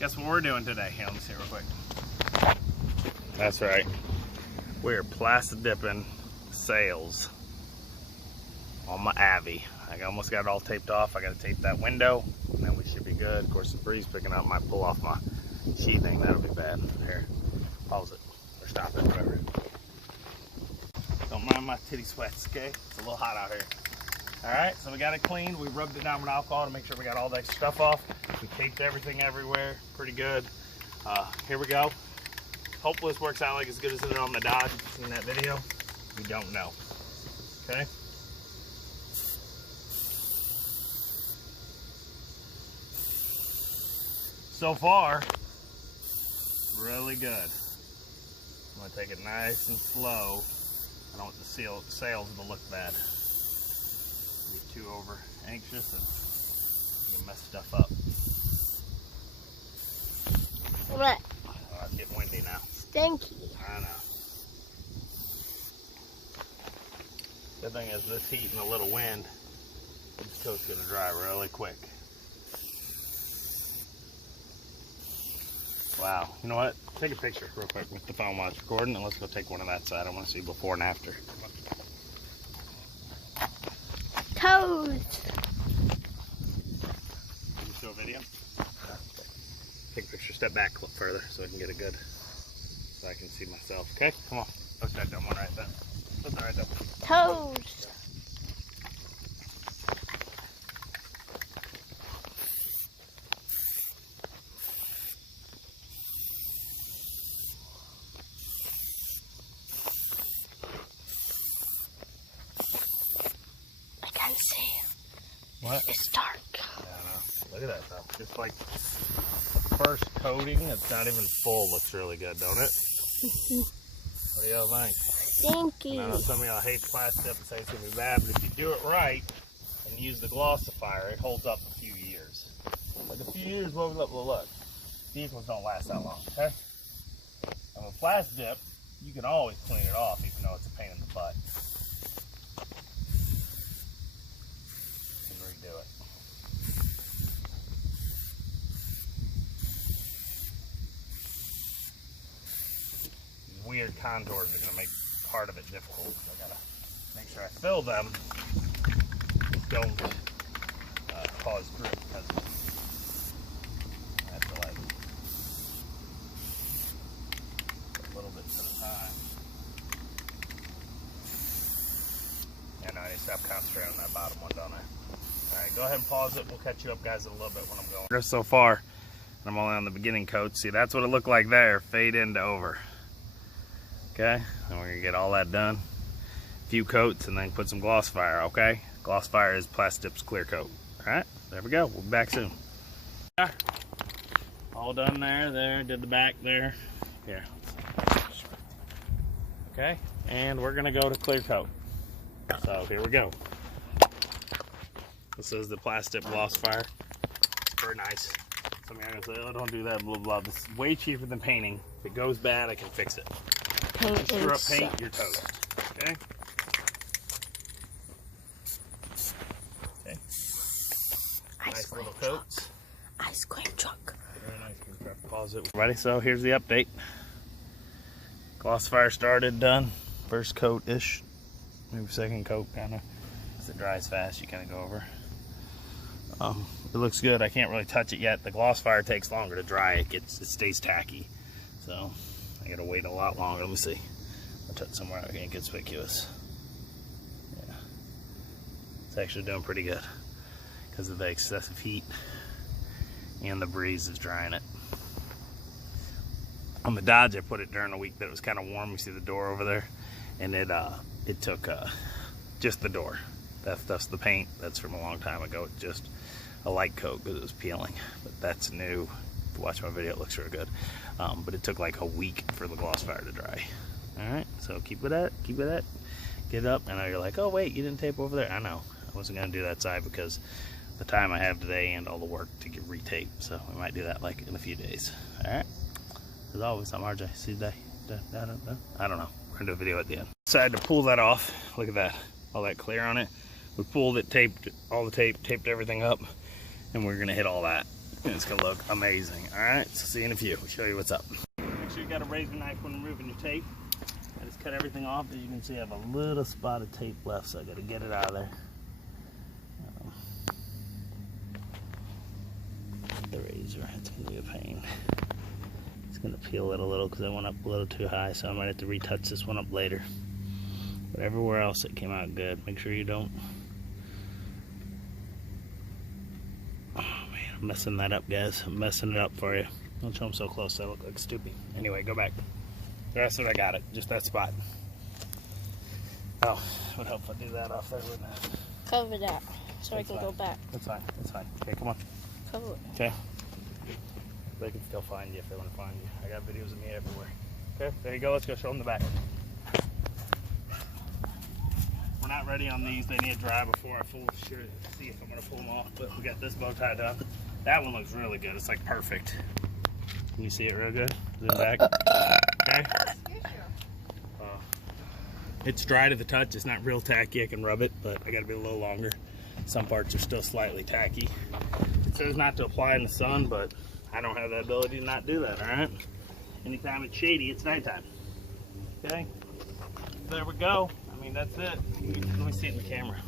Guess what we're doing today? Here, let me see real quick. That's right. We're plasti dipping sails on my Avy. I almost got it all taped off. I got to tape that window, and then we should be good. Of course, the breeze picking up might pull off my sheathing. That'll be bad. Here, pause it or stop it, whatever. Don't mind my titty sweats, okay? It's a little hot out here. All right, so we got it cleaned. We rubbed it down with alcohol to make sure we got all that stuff off. We taped everything everywhere, pretty good. Here we go. Hopefully this works out like as good as it did on the Dodge. If you've seen that video, we don't know, okay? So far, really good. I'm gonna take it nice and slow. I don't want the sails to look bad. Get too over anxious and you can mess stuff up. What? Oh, it's getting windy now. Stinky. I know. Good thing is this heat and a little wind, this coat's gonna dry really quick. Wow. You know what? Take a picture real quick with the phone while it's recording, and let's go take one of that side. I want to see before and after. Toes. Can you show a video? Take a picture. Step back a little further so I can get it good. So I can see myself. Okay? Come on. Let's start that one right there. Put that right there. Toes. I can't see. What? It's dark. Yeah, I know. Look at that though. Just like the first coating, it's not even full, looks really good, don't it? What do y'all think? Stinky. I know some of y'all hate plastic and say it's gonna be bad, but if you do it right and use the glossifier, it holds up a few years. Like a few years, look. Vehicles don't last that long, okay? And with plastic dip, you can always clean it off, even though it's a pain in the butt. You can redo it. These weird contours are gonna make part of it difficult. I gotta make sure I fill them. Don't cause grip because I have to like a little bit at a time. Yeah, no, I need to stop concentrating on that bottom one, don't I? Alright, go ahead and pause it. We'll catch you up, guys, in a little bit when I'm going. Just so far, I'm only on the beginning coat. See, that's what it looked like there. Fade into over. Okay, and we're gonna get all that done. A few coats and then put some glossifier, okay? Glossifier is Plasti Dip's clear coat. Alright, there we go. We'll be back soon. All done there, did the back there. Here. Okay, and we're gonna go to clear coat. So here we go. This is the Plasti Dip glossifier. It's very nice. Some of you are gonna say, oh, don't do that, blah, blah. This is way cheaper than painting. If it goes bad, I can fix it. Paint Screw up paint, you're toast. Okay? Okay. Nice little coats. Ice cream truck. Very nice. Pause it. Ready? So here's the update. Glossifier started, done. First coat-ish. Maybe second coat, kind of. As it dries fast, you kind of go over. It looks good. I can't really touch it yet. The glossifier takes longer to dry. It stays tacky. So I gotta wait a lot longer. Let me see. I'll touch somewhere I ain't conspicuous. Yeah. It's actually doing pretty good because of the excessive heat and the breeze is drying it. On the Dodge, I put it during the week that it was kind of warm. You see the door over there? And it took just the door. That's the paint. That's from a long time ago. It's just a light coat because it was peeling. But that's new. If you watch my video, it looks real good. But it took like a week for the glossifier to dry. Alright, so keep it at, get it up. I know you're like, oh wait, you didn't tape over there. I know. I wasn't going to do that side because the time I have today and all the work to get retaped. So we might do that like in a few days. Alright. As always, I'm RJ. See you today. I don't know. We're going to do a video at the end. Decided to pull that off. Look at that. All that clear on it. We pulled it, taped all the tape, taped everything up, and we're going to hit all that. And it's gonna look amazing. All right, so see you in a few. We'll show you what's up. Make sure you got a razor knife when removing your tape. I just cut everything off. As you can see, I have a little spot of tape left, so I gotta get it out of there. The razor, it's gonna be a pain. It's gonna peel it a little because I went up a little too high, so I might have to retouch this one up later. But everywhere else it came out good. Make sure you don't. Oh man, I'm messing that up, guys. I'm messing it up for you. Don't show them so close, I look like stupid. Anyway, go back. The rest of it, I got it. Just that spot. Oh, it would help if I do that off there, wouldn't it? Cover that so I can go back. That's fine. That's fine. Okay, come on. Cover it. Okay. They can still find you if they want to find you. I got videos of me everywhere. Okay, there you go. Let's go show them the back. We're not ready on these. They need to dry before I see if I'm going to pull them off. But we got this bow tie done. That one looks really good. It's like perfect. Can you see it real good? Zoom back. Okay. It's dry to the touch. It's not real tacky. I can rub it, but I got to be a little longer. Some parts are still slightly tacky. It says not to apply in the sun, but I don't have the ability to not do that, all right? Anytime it's shady, it's nighttime. Okay? There we go. I mean, that's it. Let me see it in the camera.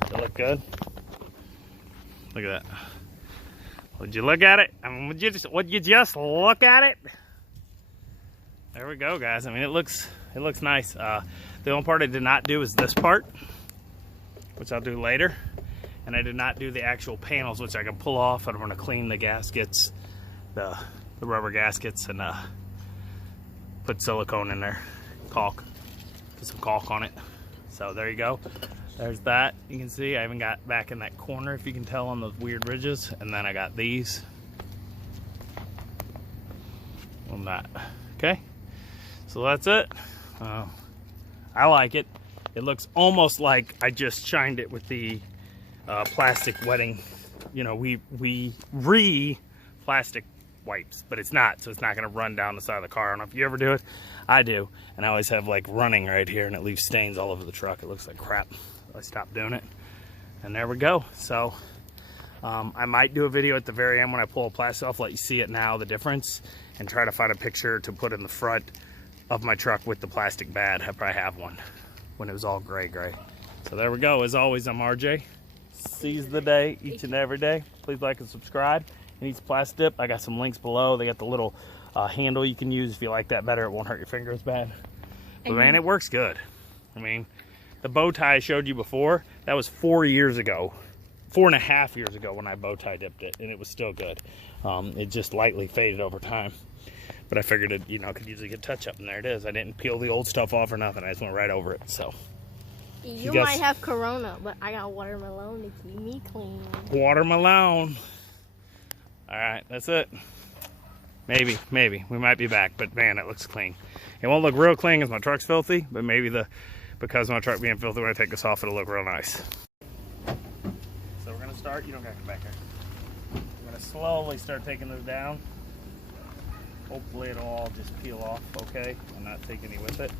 Does it look good? Look at that. Would you look at it? I mean, would you just look at it? There we go, guys. I mean, it looks nice. The only part I did not do is this part, which I'll do later. And I did not do the actual panels, which I can pull off. I'm gonna clean the gaskets, the rubber gaskets, and put silicone in there, caulk, put some caulk on it. So there you go. There's that. You can see I even got back in that corner, if you can tell, on those weird ridges. And then I got these on that. Okay, so that's it. I like it. It looks almost like I just shined it with the plastic wetting. You know, we plastic wipes, but it's not, so it's not going to run down the side of the car. I don't know if you ever do it. I do, and I always have like running right here, and it leaves stains all over the truck. It looks like crap. So I stopped doing it, and there we go. So I might do a video at the very end when I pull a plastic off, let you see it now, the difference, and try to find a picture to put in the front of my truck with the plastic bad. I probably have one when it was all gray. So there we go. As always, I'm RJ. Seize the day each and every day. Please like and subscribe. And each plastic dip, I got some links below. They got the little handle you can use if you like that better. It won't hurt your fingers bad. But man, it works good. I mean, the bow tie I showed you before, that was 4 years ago. 4.5 years ago when I bow tie dipped it, and it was still good. It just lightly faded over time. But I figured it, you know, could usually get touch up, and there it is. I didn't peel the old stuff off or nothing. I just went right over it. So you might have corona, but I got watermelon to keep me clean. Watermelon. All right, that's it. Maybe we might be back, but man, it looks clean. It won't look real clean because my truck's filthy, but maybe because my truck being filthy, when I take this off, it'll look real nice. So we're gonna start. You don't gotta come back here. We're gonna slowly start taking this down. Hopefully it'll all just peel off okay and not take any with it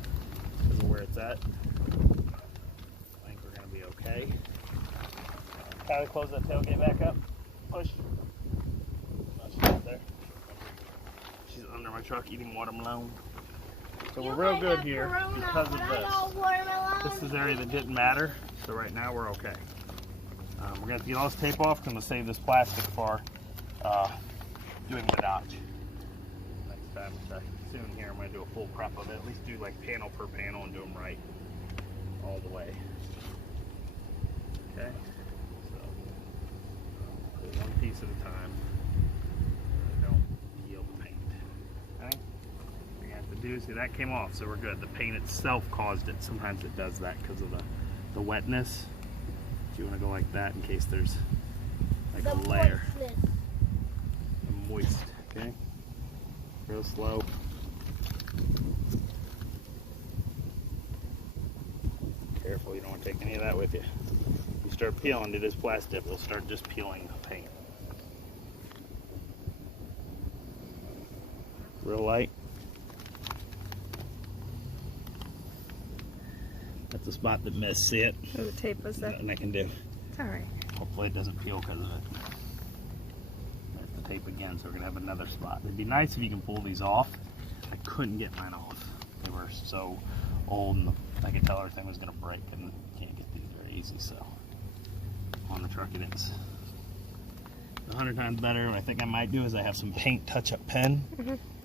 because of where it's at. I think we're gonna be okay. Try to close that tailgate back up. Push. Oh, she's up there. She's under my truck eating watermelon. So we're real good here because of this. This is the area that didn't matter, so right now we're okay. We're gonna have to get all this tape off because I'm gonna save this plastic for doing the Dodge. Time soon here, I'm going to do a full prep of it. At least do like panel per panel and do them right all the way. Okay, so one piece at a time. Don't peel the paint. Okay, what you have to do, see that came off, so we're good. The paint itself caused it. Sometimes it does that because of the wetness. So you want to go like that in case there's like a layer. Moist. Okay. Real slow. Careful, you don't want to take any of that with you. You start peeling, it is plastic, it'll start just peeling the paint. Real light. That's the spot that missed, see it? Oh, the tape was there. Nothing I can do. It's alright. Hopefully it doesn't peel because of it. There's the tape again, so we're gonna have another spot. It'd be nice if you can pull these off. I couldn't get mine off. They were so old, and I could tell everything was gonna break, and can't get these very easy. So on the truck it is. 100 times better. What I think I might do is I have some paint touch-up pen,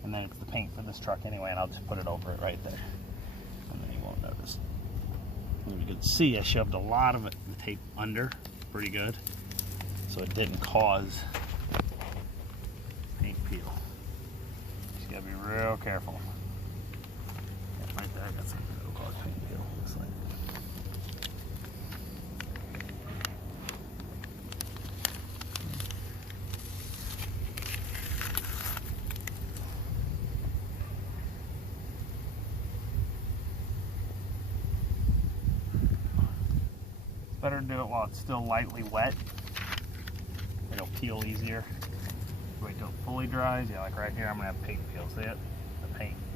and then it's the paint for this truck anyway, and I'll just put it over it right there, and then you won't notice. And you can see I shoved a lot of it, the tape under pretty good, so it didn't cause paint peel. Just gotta be real careful. Yeah, right there I got something that'll cause paint peel, looks like. Better to do it while it's still lightly wet. It'll peel easier. Wait till it fully dries. Yeah, like right here, I'm gonna have paint peel. See it?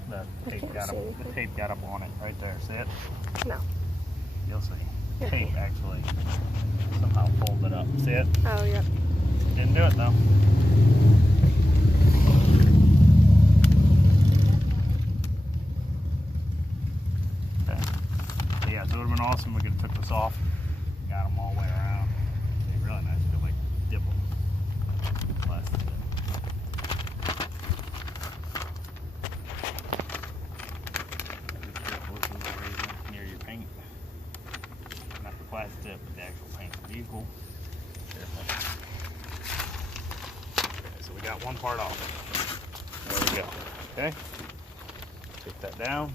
The tape got up on it right there. See it? No. You'll see. Tape actually somehow pulled it up. See it? Oh, yep. Didn't do it though. Okay. So yeah, so it would have been awesome. We could have took this off. Got them all the way around. They're really nice. Feel like dip them. Plastic. Be careful with the razor near your paint. Not the plastic, but the actual paint of the vehicle. Careful. Okay, so we got one part off. There we go. Okay. Take that down.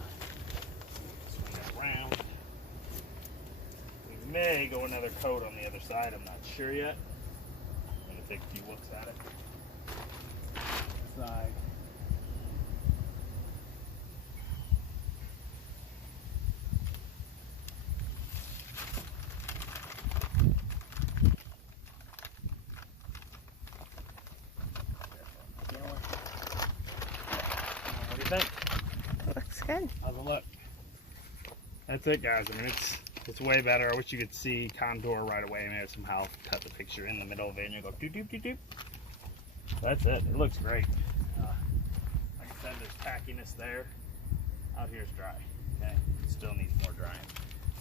Swing that around. May go another coat on the other side. I'm not sure yet. I'm going to take a few looks at it. Side. What do you think? Looks good. How's it look? That's it, guys. I mean, it's way better. I wish you could see contour right away and maybe somehow cut the picture in the middle of it and you go doop doop doop doop. That's it. It looks great. Like I said, there's tackiness there. Out here it's dry. Okay, it still needs more drying.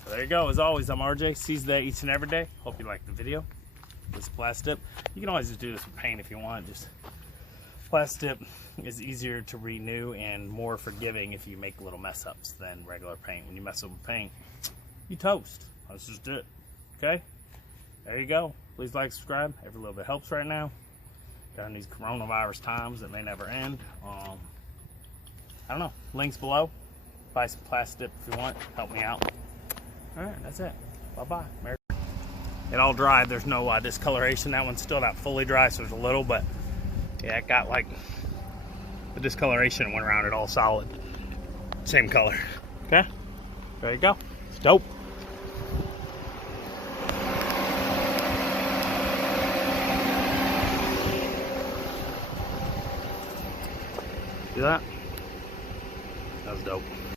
So there you go. As always, I'm RJ. Sees that each and every day. Hope you liked the video. This plastic. You can always just do this with paint if you want. Just plastic is easier to renew and more forgiving if you make little mess ups than regular paint. When you mess up with paint, you toast. Let's just do it. Okay? There you go. Please like, subscribe. Every little bit helps right now. Got in these coronavirus times that may never end. I don't know. Links below. Buy some plastic if you want. Help me out. Alright, that's it. Bye-bye. It all dried. There's no discoloration. That one's still not fully dry, so there's a little, but yeah, it got like the discoloration went around it all solid. Same color. Okay? There you go. It's dope. See that? That was dope.